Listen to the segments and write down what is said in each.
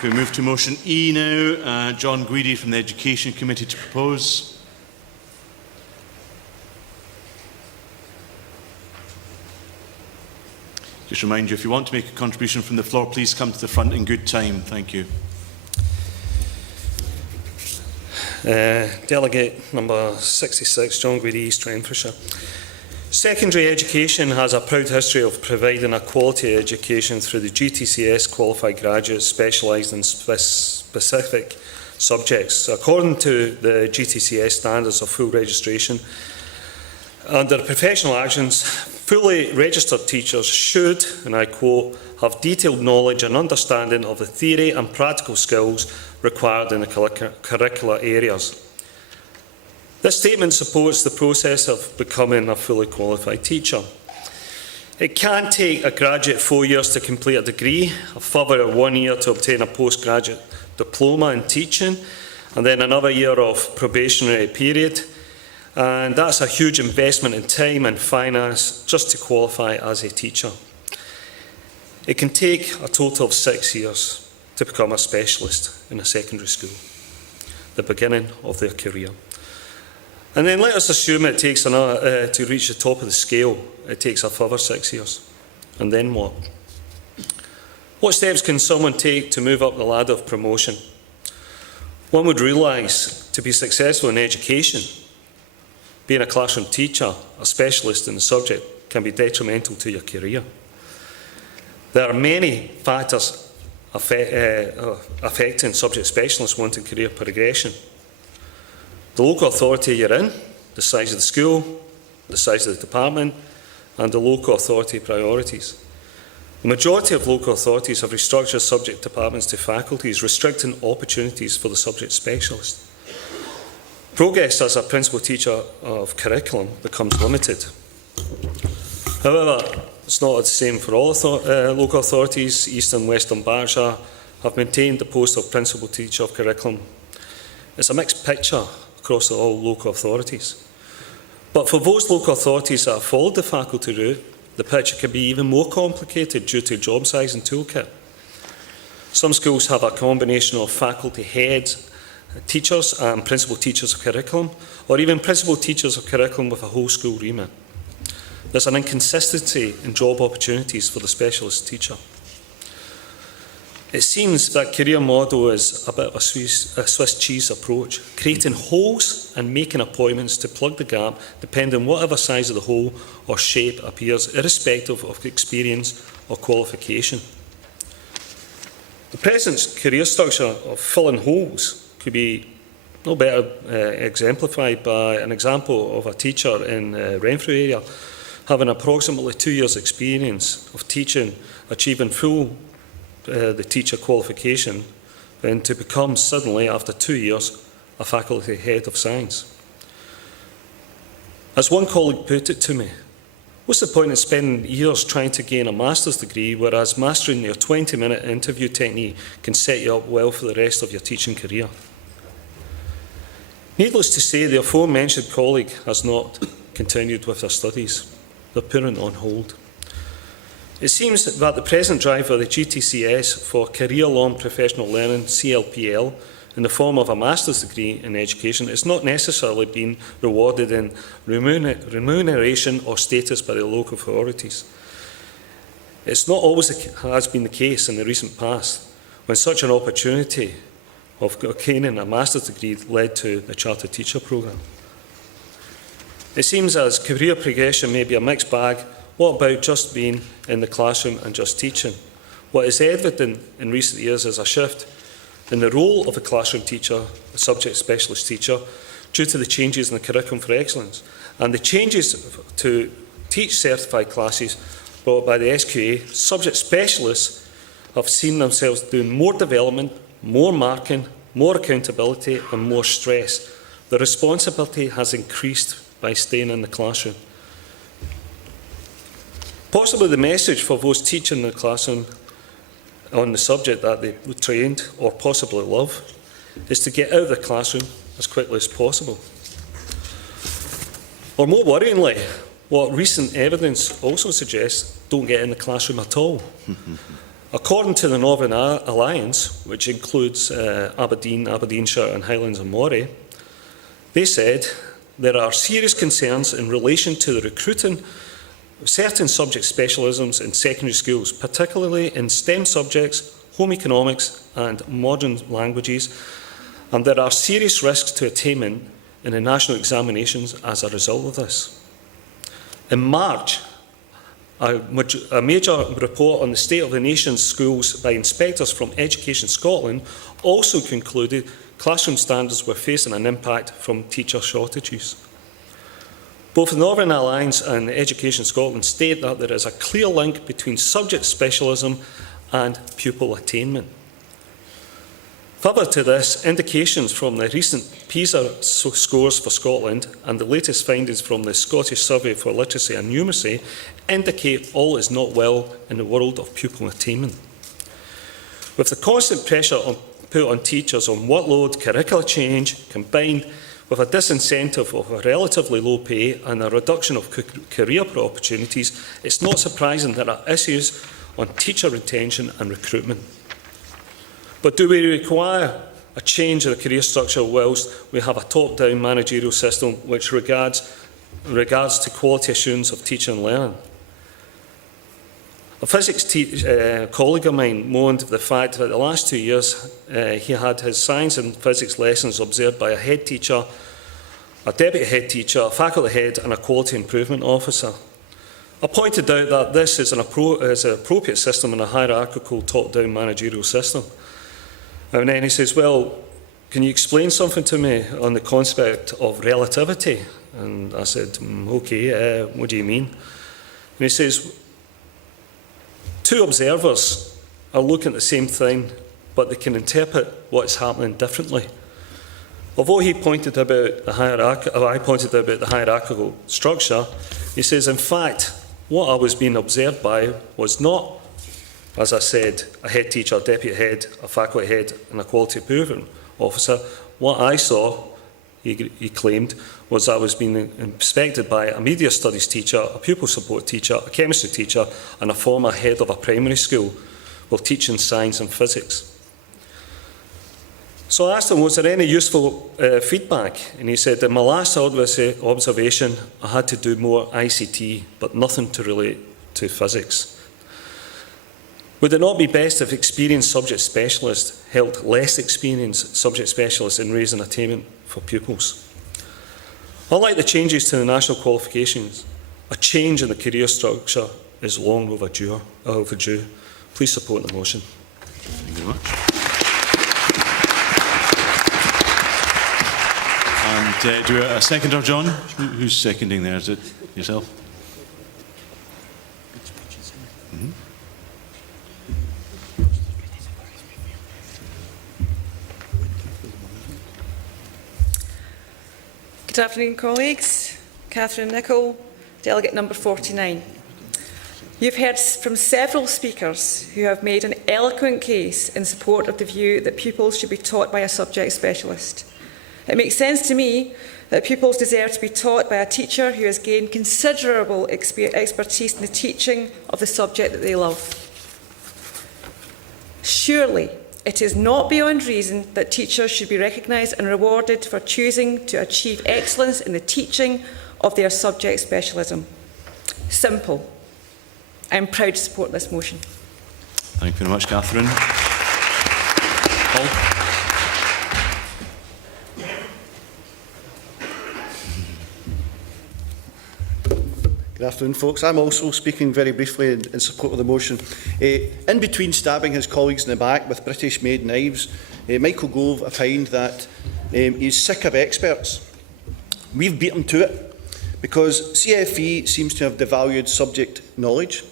We move to motion E now. John Guidi from the Education Committee to propose. Just remind you, if you want to make a contribution from the floor, please come to the front in good time. Thank you. Delegate number 66, John Guidi, East Renfrewshire. Secondary education has a proud history of providing a quality education through the GTCS qualified graduates specialised in specific subjects. According to the GTCS standards of full registration, under professional actions, fully registered teachers should, and I quote, have detailed knowledge and understanding of the theory and practical skills required in the curricular areas. This statement supports the process of becoming a fully qualified teacher. It can take a graduate 4 years to complete a degree, a further 1 year to obtain a postgraduate diploma in teaching, and then another year of probationary period. And that's a huge investment in time and finance just to qualify as a teacher. It can take a total of 6 years to become a specialist in a secondary school, the beginning of their career. And then let us assume it takes to reach the top of the scale, it takes a further 6 years. And then what? What steps can someone take to move up the ladder of promotion? One would realise to be successful in education, being a classroom teacher, a specialist in the subject, can be detrimental to your career. There are many factors affecting subject specialists wanting career progression. The local authority you're in, the size of the school, the size of the department, and the local authority priorities. The majority of local authorities have restructured subject departments to faculties, restricting opportunities for the subject specialist. Progress as a principal teacher of curriculum becomes limited. However, it's not the same for all local authorities. East and Western Berkshire have maintained the post of principal teacher of curriculum. It's a mixed picture across all local authorities. But for those local authorities that have followed the faculty route, the picture can be even more complicated due to job size and toolkit. Some schools have a combination of faculty heads, teachers and principal teachers of curriculum, or even principal teachers of curriculum with a whole school remit. There's an inconsistency in job opportunities for the specialist teacher. It seems that career model is a bit of a Swiss cheese approach, creating holes and making appointments to plug the gap depending on whatever size of the hole or shape appears, irrespective of experience or qualification. The present career structure of filling holes could be no better exemplified by an example of a teacher in Renfrew area having approximately 2 years' experience of teaching, achieving full the teacher qualification, and to become suddenly, after 2 years, a faculty head of science. As one colleague put it to me, what's the point in spending years trying to gain a master's degree, whereas mastering your 20-minute interview technique can set you up well for the rest of your teaching career? Needless to say, the aforementioned colleague has not continued with their studies. They're put on hold. It seems that the present drive for the GTCS for Career-Long Professional Learning, CLPL, in the form of a master's degree in education is not necessarily being rewarded in remuneration or status by the local authorities. It's not always has been the case in the recent past, when such an opportunity of gaining a master's degree led to the Chartered Teacher Programme. It seems as career progression may be a mixed bag. What about just being in the classroom and just teaching? What is evident in recent years is a shift in the role of a classroom teacher, a subject specialist teacher, due to the changes in the curriculum for excellence and the changes to teach certified classes brought by the SQA. Subject specialists have seen themselves doing more development, more marking, more accountability and more stress. The responsibility has increased by staying in the classroom. Possibly the message for those teaching in the classroom on the subject that they trained or possibly love is to get out of the classroom as quickly as possible. Or more worryingly, what recent evidence also suggests, don't get in the classroom at all. According to the Northern Alliance, which includes Aberdeen, Aberdeenshire and Highlands and Moray, they said there are serious concerns in relation to the recruiting of certain subject specialisms in secondary schools, particularly in STEM subjects, home economics and modern languages, and there are serious risks to attainment in the national examinations as a result of this. In March, a major report on the state of the nation's schools by inspectors from Education Scotland also concluded classroom standards were facing an impact from teacher shortages. Both the Northern Alliance and Education Scotland state that there is a clear link between subject specialism and pupil attainment. Further to this, indications from the recent PISA scores for Scotland and the latest findings from the Scottish Survey for Literacy and Numeracy indicate all is not well in the world of pupil attainment. With the constant pressure put on teachers on workload, curricular change, combined with a disincentive of a relatively low pay and a reduction of career opportunities, it's not surprising there are issues on teacher retention and recruitment. But do we require a change in the career structure whilst we have a top-down managerial system which regards to quality assurance of teaching and learning? A physics colleague of mine moaned the fact that the last 2 years he had his science and physics lessons observed by a head teacher, a deputy head teacher, a faculty head and a quality improvement officer. I pointed out that this is an appropriate system in a hierarchical top-down managerial system. And then he says, well, can you explain something to me on the concept of relativity? And I said, okay, what do you mean? And he says, two observers are looking at the same thing, but they can interpret what's happening differently. Although he pointed about the I pointed out about the hierarchical structure, he says, in fact, what I was being observed by was not, as I said, a head teacher, a deputy head, a faculty head and a quality improvement officer. What I saw, he claimed, was I was being inspected by a media studies teacher, a pupil support teacher, a chemistry teacher and a former head of a primary school while teaching science and physics. So I asked him, was there any useful feedback? And he said, in my last observation, I had to do more ICT, but nothing to relate to physics. Would it not be best if experienced subject specialists helped less experienced subject specialists in raising attainment for pupils? Unlike the changes to the national qualifications, a change in the career structure is long overdue. Please support the motion. Thank you very much. And do we have a seconder, John? Who's seconding there? Is it yourself? Mm-hmm. Good afternoon, colleagues. Catherine Nicholl, delegate number 49. You've heard from several speakers who have made an eloquent case in support of the view that pupils should be taught by a subject specialist. It makes sense to me that pupils deserve to be taught by a teacher who has gained considerable expertise in the teaching of the subject that they love. Surely, it is not beyond reason that teachers should be recognised and rewarded for choosing to achieve excellence in the teaching of their subject specialism. Simple. I am proud to support this motion. Thank you very much, Catherine. Paul? Good afternoon, folks. I'm also speaking very briefly in support of the motion. In between stabbing his colleagues in the back with British-made knives, Michael Gove opined that he's sick of experts. We've beat him to it because CFE seems to have devalued subject knowledge,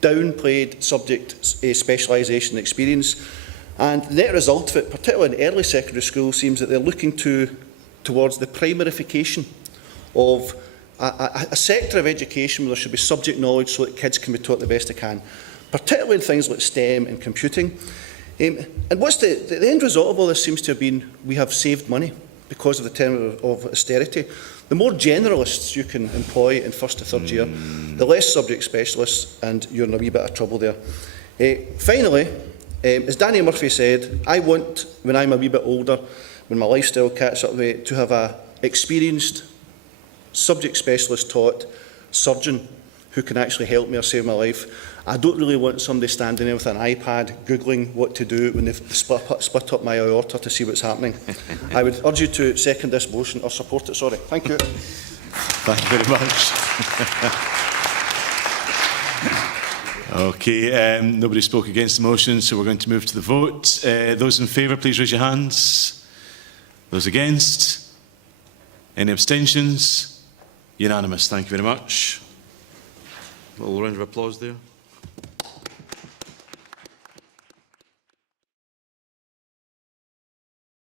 downplayed subject specialisation experience, and the net result of it, particularly in early secondary school, seems that they're looking towards the primarification of a sector of education where there should be subject knowledge so that kids can be taught the best they can, particularly in things like STEM and computing. And what's the end result of all this seems to have been we have saved money because of the term of austerity. The more generalists you can employ in first to third year, the less subject specialists, and you're in a wee bit of trouble there. Finally, as Danny Murphy said, I want, when I'm a wee bit older, when my lifestyle catches up with it, to have a experienced, subject specialist taught surgeon who can actually help me or save my life. I don't really want somebody standing there with an iPad Googling what to do when they've split up my aorta to see what's happening. I would urge you to second this motion, or support it, sorry. Thank you. Thank you very much. Okay, nobody spoke against the motion, so we're going to move to the vote. Those in favour, please raise your hands. Those against? Any abstentions? Unanimous. Thank you very much. A little round of applause there.